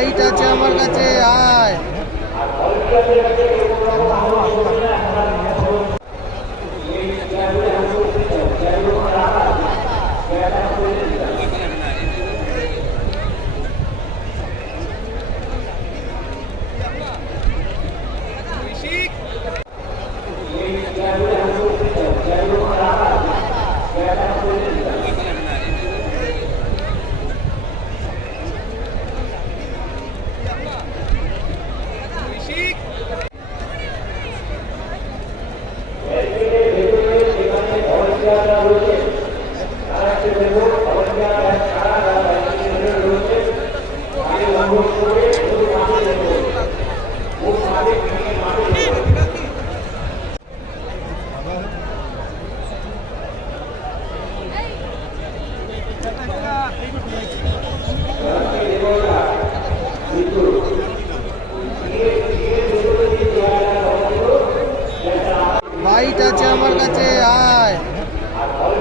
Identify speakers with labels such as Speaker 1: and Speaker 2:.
Speaker 1: Light আছে আমার কাছে আয়। লাইট আছে আমার কাছে আয় আর কলেজ